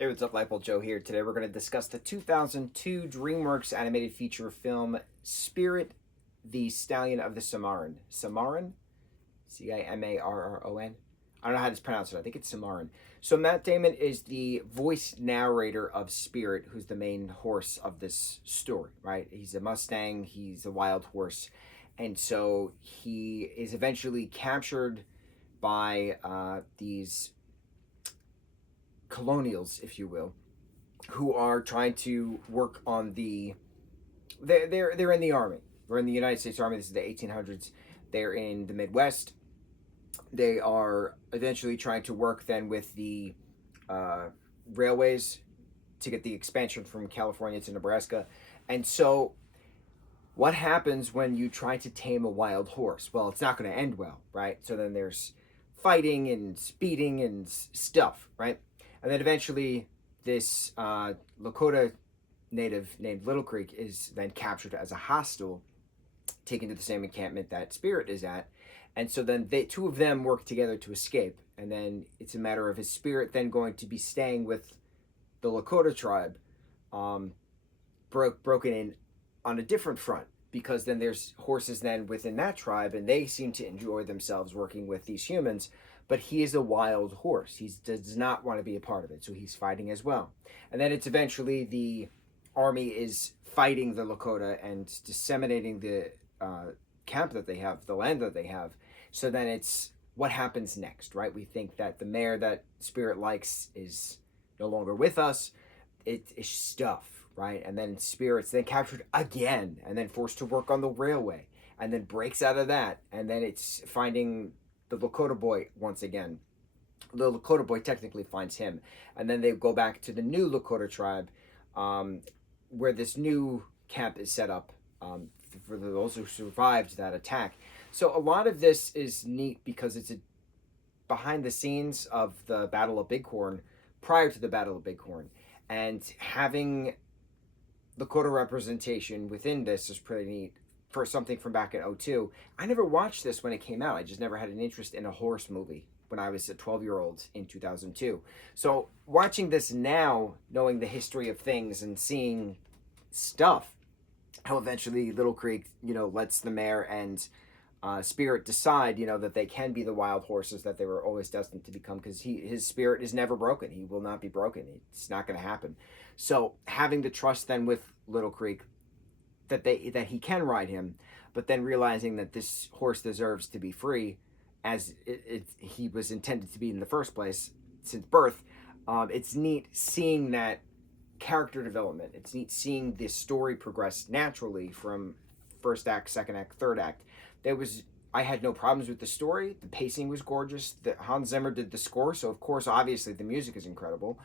Hey, what's up, lightboltjoe here. Today we're going to discuss the 2002 DreamWorks animated feature film Spirit, the Stallion of the Cimarron. Cimarron? Cimarron? I don't know how to pronounce it. I think it's Cimarron. So Matt Damon is the voice narrator of Spirit, who's the main horse of this story, right? He's a Mustang. He's a wild horse. And so he is eventually captured by these colonials, if you will, who are trying to work on the. They're in the army. They're in the United States Army. This is the 1800s. They're in the Midwest. They are eventually trying to work then with the railways to get the expansion from California to Nebraska. And so, what happens when you try to tame a wild horse? Well, it's not going to end well, right? So then there's fighting and speeding and stuff, right? And then eventually, this Lakota native named Little Creek is then captured as a hostile, taken to the same encampment that Spirit is at. And so then two of them work together to escape. And then it's a matter of his spirit then going to be staying with the Lakota tribe, broken in on a different front. Because then there's horses then within that tribe, and they seem to enjoy themselves working with these humans. But he is a wild horse. He does not want to be a part of it, so he's fighting as well. And then it's eventually the army is fighting the Lakota and disseminating the camp that they have, the land that they have. So then it's what happens next, right? We think that the mayor that Spirit likes is no longer with us. It is stuff, right? And then Spirit's then captured again and then forced to work on the railway and then breaks out of that. And then it's finding the Lakota boy once again. The Lakota boy technically finds him. And then they go back to the new Lakota tribe where this new camp is set up for those who survived that attack. So a lot of this is neat because it's behind the scenes of the Battle of Bighorn, prior to the Battle of Bighorn. And having Lakota representation within this is pretty neat. For something from back in 2002. I never watched this when it came out. I just never had an interest in a horse movie when I was a 12-year-old in 2002. So watching this now, knowing the history of things and seeing stuff, how eventually Little Creek, lets the mayor and Spirit decide, that they can be the wild horses that they were always destined to become, because his spirit is never broken. He will not be broken. It's not going to happen. So having the trust then with Little Creek that he can ride him, but then realizing that this horse deserves to be free, as he was intended to be in the first place since birth. It's neat seeing that character development. It's neat seeing this story progress naturally from first act, second act, third act. I had no problems with the story. The pacing was gorgeous. Hans Zimmer did the score, so of course, obviously, the music is incredible.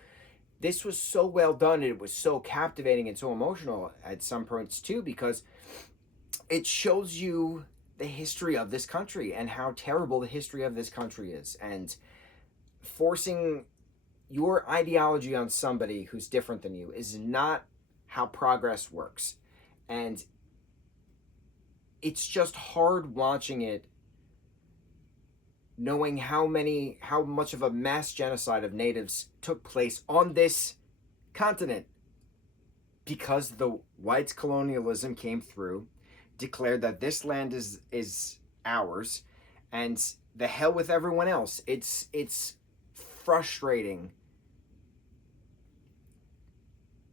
This was so well done, and it was so captivating and so emotional at some points too, because it shows you the history of this country and how terrible the history of this country is, and forcing your ideology on somebody who's different than you is not how progress works. And it's just hard watching it, knowing how much of a mass genocide of natives took place on this continent, because the whites' colonialism came through, declared that this land is ours, and the hell with everyone else. It's frustrating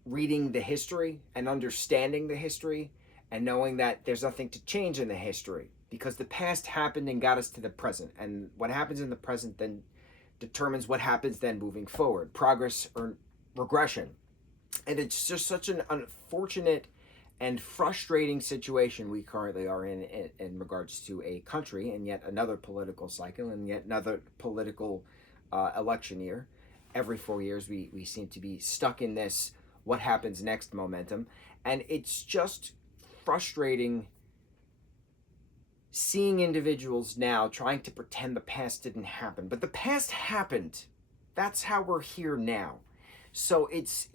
reading the history and understanding the history and knowing that there's nothing to change in the history, because the past happened and got us to the present. And what happens in the present then determines what happens then moving forward, progress or regression. And it's just such an unfortunate and frustrating situation we currently are in regards to a country, and yet another political cycle, and yet another political election year. Every 4 years, we seem to be stuck in this what happens next momentum. And it's just frustrating seeing individuals now trying to pretend the past didn't happen. But the past happened. That's how we're here now. So it's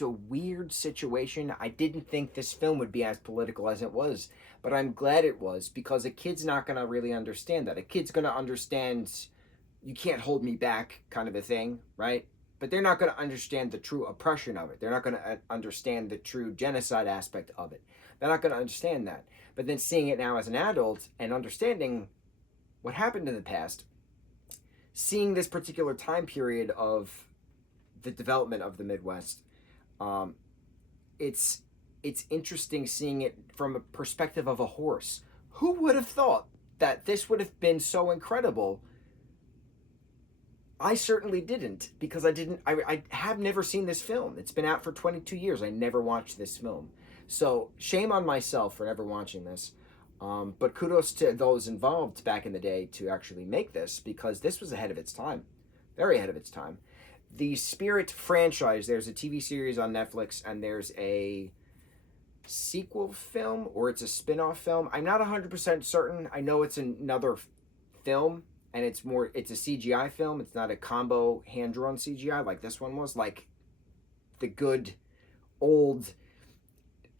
a weird situation. I didn't think this film would be as political as it was, but I'm glad it was, because a kid's not going to really understand that. A kid's going to understand, you can't hold me back kind of a thing, right? but they're not going to understand the true oppression of it. They're not going to understand the true genocide aspect of it. They're not going to understand that. But then seeing it now as an adult and understanding what happened in the past, seeing this particular time period of the development of the Midwest, it's interesting seeing it from a perspective of a horse. Who would have thought that this would have been so incredible? I certainly didn't, because I have never seen this film. It's been out for 22 years. I never watched this film. So shame on myself for never watching this. But kudos to those involved back in the day to actually make this, because this was ahead of its time. Very ahead of its time. The Spirit franchise, there's a TV series on Netflix, and there's a sequel film, or it's a spin-off film. I'm not 100% certain. I know it's another film, and it's a CGI film. It's not a combo hand-drawn CGI like this one was, like the good old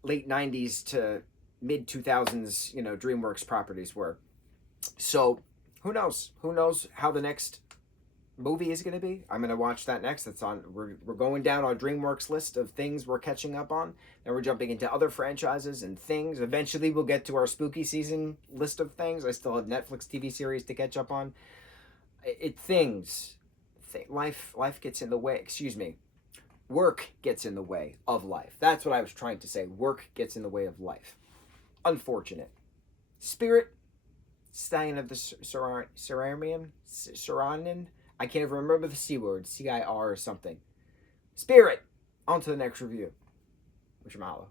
late 90s to mid 2000s, DreamWorks properties were. So who knows how the next movie is going to be. I'm going to watch that next. That's on, we're going down our DreamWorks list of things we're catching up on. Then we're jumping into other franchises and things. Eventually we'll get to our spooky season list of things. I still have Netflix TV series to catch up on. Life gets in the way. Work gets in the way of life. That's what I was trying to say. Work gets in the way of life. Unfortunate. Spirit, Stallion of the Cimarron. I can't even remember the C word. CIR or something. Spirit. On to the next review. Mucho mahalo.